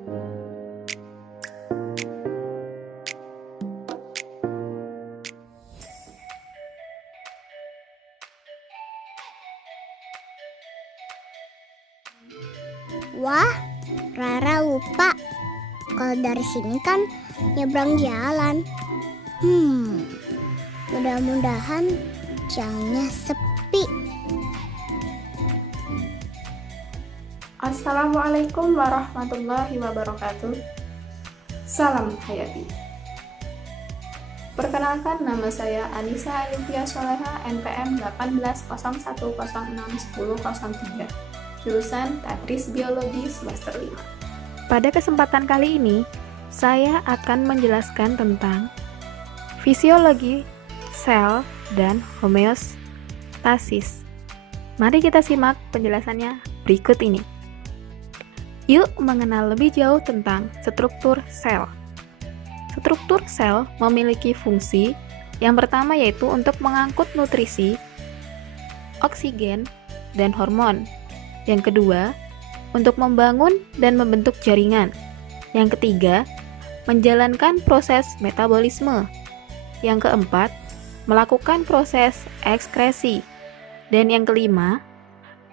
Wah, Rara lupa. Kalau dari sini kan nyebrang jalan. Mudah-mudahan jalannya sepi. Assalamualaikum warahmatullahi wabarakatuh. Salam Hayati. Perkenalkan, nama saya Anissa Alifia Soleha, NPM 1801061003, jurusan Tadris Biologi semester 5. Pada kesempatan kali ini, saya akan menjelaskan tentang fisiologi sel dan homeostasis. Mari kita simak penjelasannya berikut ini. Yuk mengenal lebih jauh tentang struktur sel. Struktur sel memiliki fungsi yang pertama yaitu untuk mengangkut nutrisi, oksigen, dan hormon. Yang kedua, untuk membangun dan membentuk jaringan. Yang ketiga, menjalankan proses metabolisme. Yang keempat, melakukan proses ekskresi. Dan yang kelima,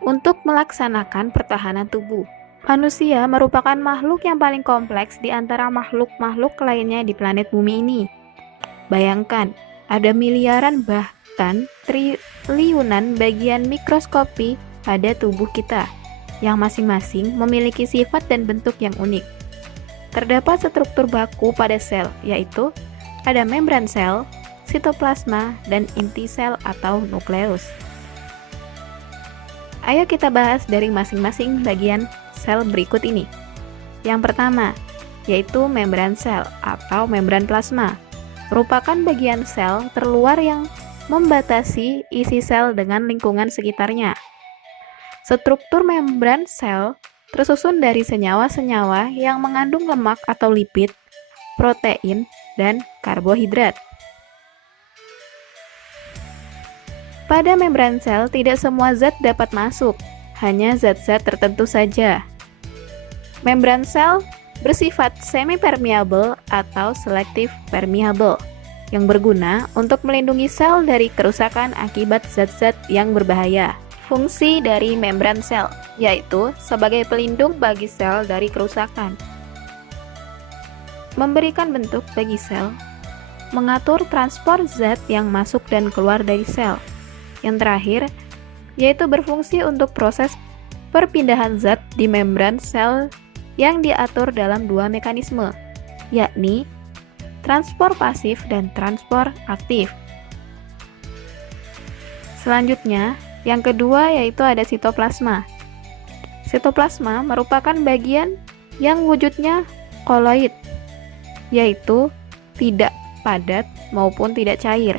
untuk melaksanakan pertahanan tubuh. Manusia merupakan makhluk yang paling kompleks di antara makhluk-makhluk lainnya di planet bumi ini. Bayangkan, ada miliaran bahkan triliunan bagian mikroskopi pada tubuh kita, yang masing-masing memiliki sifat dan bentuk yang unik. Terdapat struktur baku pada sel, yaitu ada membran sel, sitoplasma, dan inti sel atau nukleus. Ayo kita bahas dari masing-masing bagian sel berikut ini. Yang pertama, yaitu membran sel atau membran plasma, merupakan bagian sel terluar yang membatasi isi sel dengan lingkungan sekitarnya. Struktur membran sel tersusun dari senyawa-senyawa yang mengandung lemak atau lipid, protein, dan karbohidrat. Pada membran sel tidak semua zat dapat masuk, hanya zat-zat tertentu saja. Membran sel bersifat semi-permeable atau selective permeable, yang berguna untuk melindungi sel dari kerusakan akibat zat-zat yang berbahaya. Fungsi dari membran sel yaitu sebagai pelindung bagi sel dari kerusakan, memberikan bentuk bagi sel, mengatur transport zat yang masuk dan keluar dari sel. Yang terakhir, yaitu berfungsi untuk proses perpindahan zat di membran sel yang diatur dalam dua mekanisme, yakni transport pasif dan transport aktif. Selanjutnya, yang kedua yaitu ada sitoplasma. Sitoplasma merupakan bagian yang wujudnya koloid, yaitu tidak padat maupun tidak cair.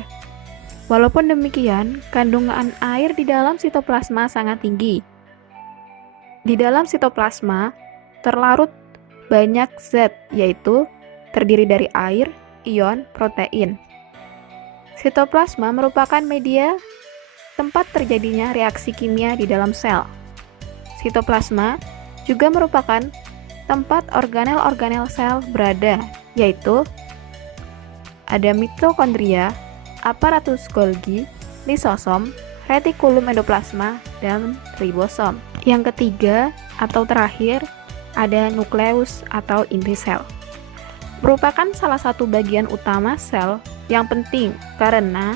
Walaupun demikian, kandungan air di dalam sitoplasma sangat tinggi. Di dalam sitoplasma terlarut banyak zat, yaitu terdiri dari air, ion, protein. Sitoplasma merupakan media tempat terjadinya reaksi kimia di dalam sel. Sitoplasma juga merupakan tempat organel-organel sel berada, yaitu ada mitokondria, aparatus Golgi, lisosom, retikulum endoplasma, dan ribosom. Yang ketiga atau terakhir ada nukleus atau inti sel. Merupakan salah satu bagian utama sel yang penting karena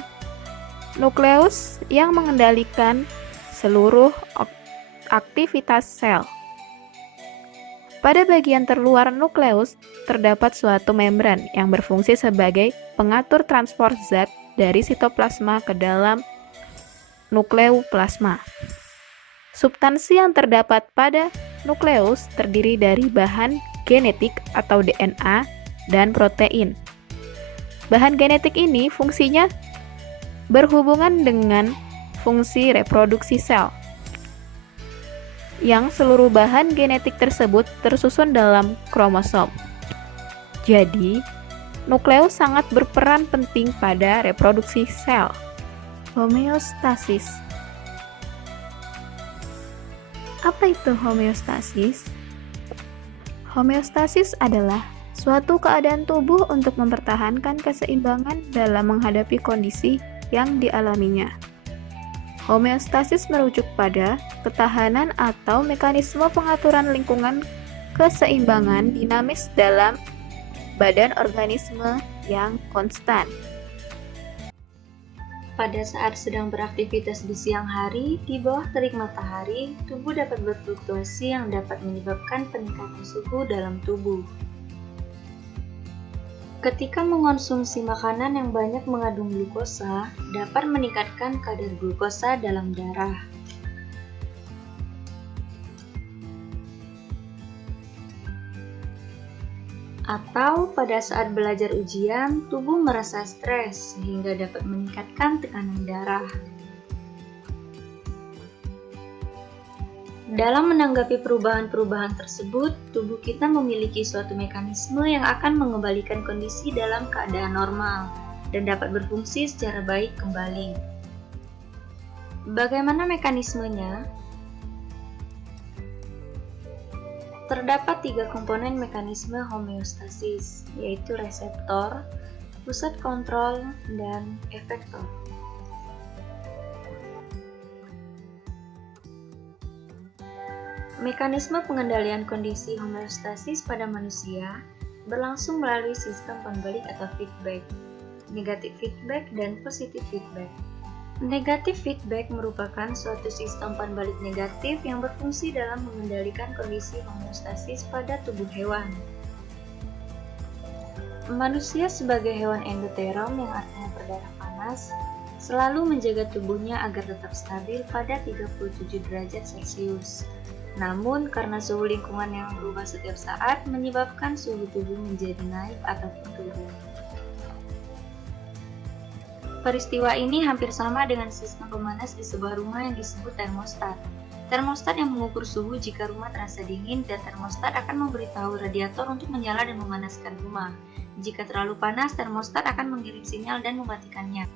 nukleus yang mengendalikan seluruh aktivitas sel. Pada bagian terluar nukleus terdapat suatu membran yang berfungsi sebagai pengatur transport zat dari sitoplasma ke dalam nukleoplasma. Substansi yang terdapat pada nukleus terdiri dari bahan genetik atau DNA dan protein. Bahan genetik ini fungsinya berhubungan dengan fungsi reproduksi sel, yang seluruh bahan genetik tersebut tersusun dalam kromosom. Jadi, nukleus sangat berperan penting pada reproduksi sel. Homeostasis. Apa itu homeostasis? Homeostasis adalah suatu keadaan tubuh untuk mempertahankan keseimbangan dalam menghadapi kondisi yang dialaminya. Homeostasis merujuk pada ketahanan atau mekanisme pengaturan lingkungan keseimbangan dinamis dalam badan organisme yang konstan. Pada saat sedang beraktivitas di siang hari, di bawah terik matahari, tubuh dapat berfluktuasi yang dapat menyebabkan peningkatan suhu dalam tubuh. Ketika mengonsumsi makanan yang banyak mengandung glukosa, dapat meningkatkan kadar glukosa dalam darah. Atau pada saat belajar ujian, tubuh merasa stres sehingga dapat meningkatkan tekanan darah. Dalam menanggapi perubahan-perubahan tersebut, tubuh kita memiliki suatu mekanisme yang akan mengembalikan kondisi dalam keadaan normal dan dapat berfungsi secara baik kembali. Bagaimana mekanismenya? Terdapat 3 komponen mekanisme homeostasis, yaitu reseptor, pusat kontrol, dan efektor. Mekanisme pengendalian kondisi homeostasis pada manusia berlangsung melalui sistem pembalik atau feedback, negatif feedback, dan positif feedback. Negatif feedback merupakan suatu sistem pembalik negatif yang berfungsi dalam mengendalikan kondisi homeostasis pada tubuh hewan. Manusia sebagai hewan endoterom yang artinya berdarah panas, selalu menjaga tubuhnya agar tetap stabil pada 37 derajat Celcius. Namun, karena suhu lingkungan yang berubah setiap saat menyebabkan suhu tubuh menjadi naik ataupun turun. Peristiwa ini hampir sama dengan sistem pemanas di sebuah rumah yang disebut termostat. Termostat yang mengukur suhu jika rumah terasa dingin, dan termostat akan memberitahu radiator untuk menyala dan memanaskan rumah. Jika terlalu panas, termostat akan mengirim sinyal dan mematikannya.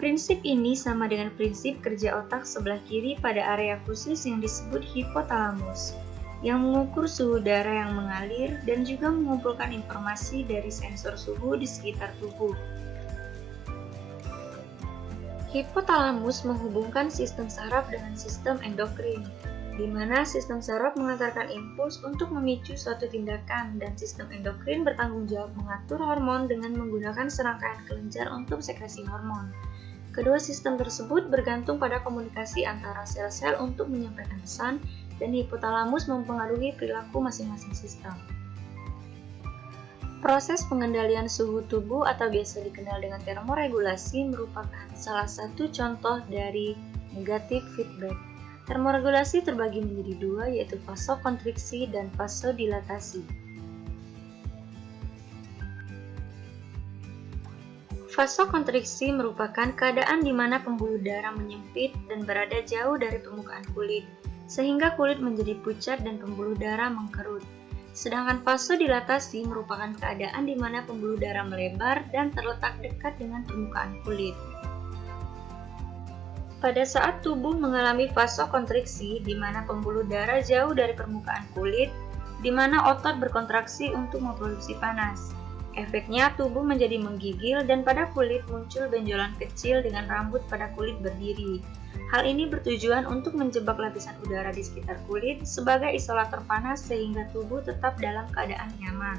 Prinsip ini sama dengan prinsip kerja otak sebelah kiri pada area khusus yang disebut hipotalamus, yang mengukur suhu darah yang mengalir dan juga mengumpulkan informasi dari sensor suhu di sekitar tubuh. Hipotalamus menghubungkan sistem saraf dengan sistem endokrin, di mana sistem saraf mengantarkan impuls untuk memicu suatu tindakan, dan sistem endokrin bertanggung jawab mengatur hormon dengan menggunakan serangkaian kelenjar untuk sekresi hormon. Kedua sistem tersebut bergantung pada komunikasi antara sel-sel untuk menyampaikan pesan, dan hipotalamus mempengaruhi perilaku masing-masing sistem. Proses pengendalian suhu tubuh atau biasa dikenal dengan termoregulasi merupakan salah satu contoh dari negatif feedback. Termoregulasi terbagi menjadi 2, yaitu vasokonstriksi dan vasodilatasi. Vasokonstriksi merupakan keadaan di mana pembuluh darah menyempit dan berada jauh dari permukaan kulit, sehingga kulit menjadi pucat dan pembuluh darah mengkerut. Sedangkan vasodilatasi merupakan keadaan di mana pembuluh darah melebar dan terletak dekat dengan permukaan kulit. Pada saat tubuh mengalami vasokonstriksi, di mana pembuluh darah jauh dari permukaan kulit, di mana otot berkontraksi untuk memproduksi panas. Efeknya tubuh menjadi menggigil dan pada kulit muncul benjolan kecil dengan rambut pada kulit berdiri. Hal ini bertujuan untuk menjebak lapisan udara di sekitar kulit sebagai isolator panas sehingga tubuh tetap dalam keadaan nyaman.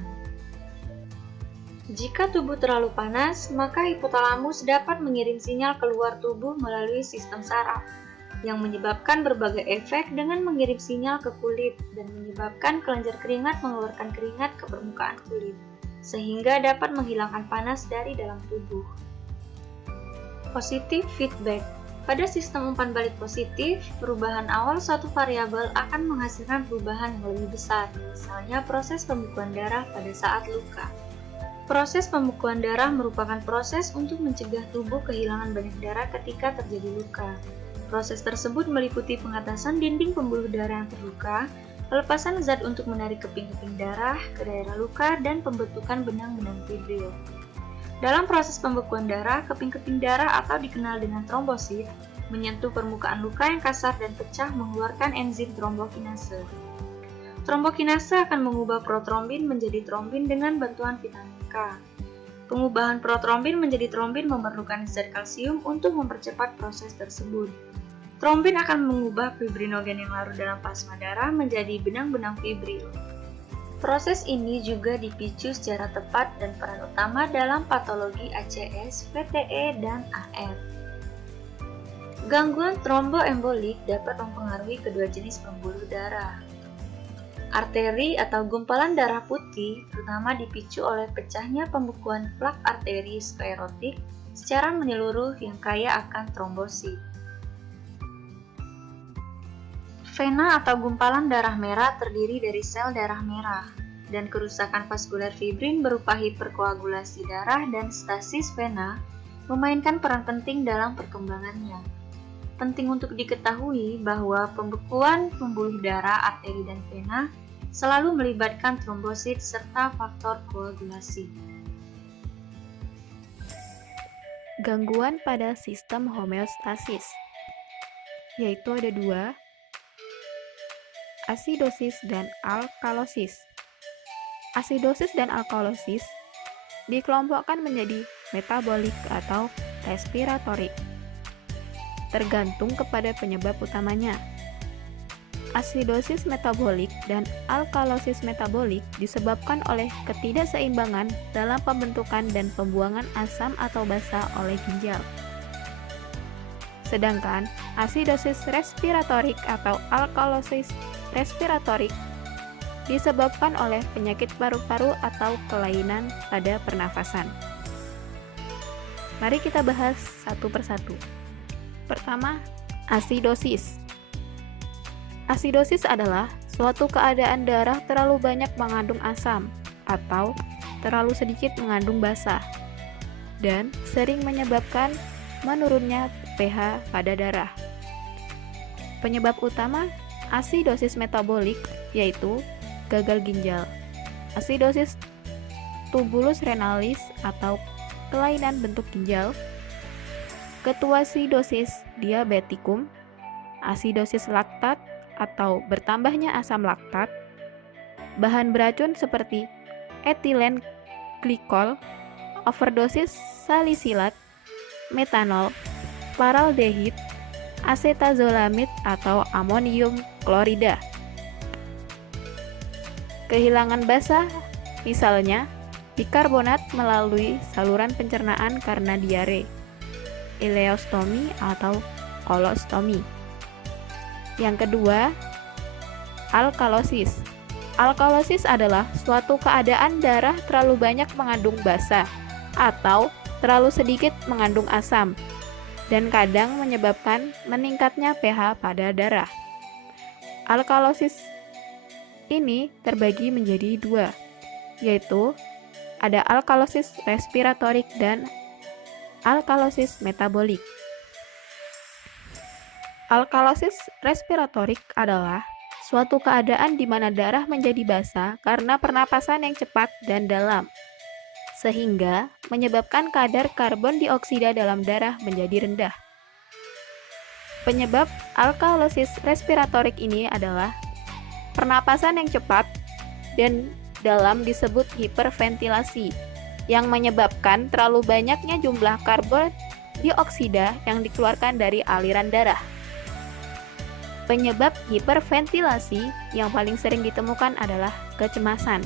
Jika tubuh terlalu panas, maka hipotalamus dapat mengirim sinyal keluar tubuh melalui sistem saraf, yang menyebabkan berbagai efek dengan mengirim sinyal ke kulit dan menyebabkan kelenjar keringat mengeluarkan keringat ke permukaan kulit, sehingga dapat menghilangkan panas dari dalam tubuh. Positif feedback. Pada sistem umpan balik positif, perubahan awal suatu variabel akan menghasilkan perubahan yang lebih besar, misalnya proses pembekuan darah pada saat luka. Proses pembekuan darah merupakan proses untuk mencegah tubuh kehilangan banyak darah ketika terjadi luka. Proses tersebut meliputi pengatasan dinding pembuluh darah yang terluka, pelepasan zat untuk menarik keping-keping darah ke daerah luka, dan pembentukan benang-benang fibril. Dalam proses pembekuan darah, keping-keping darah atau dikenal dengan trombosit menyentuh permukaan luka yang kasar dan pecah mengeluarkan enzim trombokinase. Trombokinase akan mengubah protrombin menjadi trombin dengan bantuan vitamin K. Pengubahan protrombin menjadi trombin memerlukan zat kalsium untuk mempercepat proses tersebut. Trombin akan mengubah fibrinogen yang larut dalam plasma darah menjadi benang-benang fibril. Proses ini juga dipicu secara tepat dan peran utama dalam patologi ACS, VTE, dan AF. Gangguan tromboembolik dapat mempengaruhi kedua jenis pembuluh darah. Arteri atau gumpalan darah putih terutama dipicu oleh pecahnya pembekuan plak arteri sklerotik secara menyeluruh yang kaya akan trombosit. Vena atau gumpalan darah merah terdiri dari sel darah merah, dan kerusakan vaskuler fibrin berupa hiperkoagulasi darah dan stasis vena memainkan peran penting dalam perkembangannya. Penting untuk diketahui bahwa pembekuan pembuluh darah, arteri, dan vena selalu melibatkan trombosit serta faktor koagulasi. Gangguan pada sistem homeostasis, yaitu ada dua, asidosis dan alkalosis. Asidosis dan alkalosis dikelompokkan menjadi metabolik atau respiratorik, tergantung kepada penyebab utamanya. Asidosis metabolik dan alkalosis metabolik disebabkan oleh ketidakseimbangan dalam pembentukan dan pembuangan asam atau basa oleh ginjal. Sedangkan asidosis respiratorik atau alkalosis respiratorik disebabkan oleh penyakit paru-paru atau kelainan pada pernafasan. Mari kita bahas satu persatu. Pertama, asidosis. Asidosis adalah suatu keadaan darah terlalu banyak mengandung asam atau terlalu sedikit mengandung basa dan sering menyebabkan menurunnya pH pada darah. Penyebab utama asidosis metabolik yaitu gagal ginjal, asidosis tubulus renalis atau kelainan bentuk ginjal, ketuasidosis diabetikum, asidosis laktat atau bertambahnya asam laktat, bahan beracun seperti etilen glikol, overdosis salisilat, metanol, paraldehid, asetazolamid atau amonium klorida. Kehilangan basa, misalnya bikarbonat melalui saluran pencernaan karena diare, ileostomi atau kolostomi. Yang kedua, alkalosis. Alkalosis adalah suatu keadaan darah terlalu banyak mengandung basa atau terlalu sedikit mengandung asam dan kadang menyebabkan meningkatnya pH pada darah. Alkalosis ini terbagi menjadi dua, yaitu ada alkalosis respiratorik dan alkalosis metabolik. Alkalosis respiratorik adalah suatu keadaan di mana darah menjadi basa karena pernapasan yang cepat dan dalam, sehingga menyebabkan kadar karbon dioksida dalam darah menjadi rendah. Penyebab alkalosis respiratorik ini adalah pernapasan yang cepat dan dalam disebut hiperventilasi, yang menyebabkan terlalu banyaknya jumlah karbon dioksida yang dikeluarkan dari aliran darah. Penyebab hiperventilasi yang paling sering ditemukan adalah kecemasan.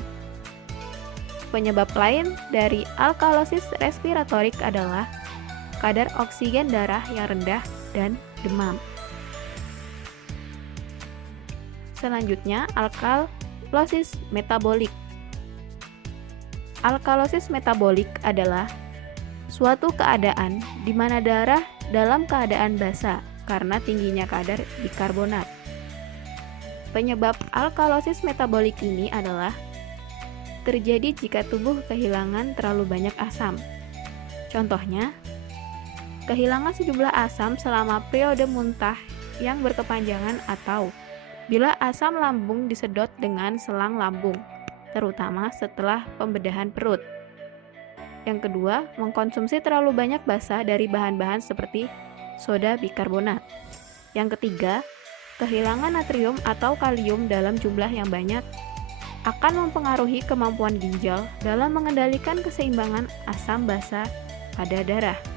Penyebab lain dari alkalosis respiratorik adalah kadar oksigen darah yang rendah dan demam. Selanjutnya, alkalosis metabolik. Alkalosis metabolik adalah suatu keadaan di mana darah dalam keadaan basa karena tingginya kadar bikarbonat. Penyebab alkalosis metabolik ini adalah terjadi jika tubuh kehilangan terlalu banyak asam. Contohnya, kehilangan sejumlah asam selama periode muntah yang berkepanjangan atau bila asam lambung disedot dengan selang lambung, terutama setelah pembedahan perut. Yang kedua, mengkonsumsi terlalu banyak basa dari bahan-bahan seperti soda bikarbonat. Yang ketiga, kehilangan natrium atau kalium dalam jumlah yang banyak akan mempengaruhi kemampuan ginjal dalam mengendalikan keseimbangan asam basa pada darah.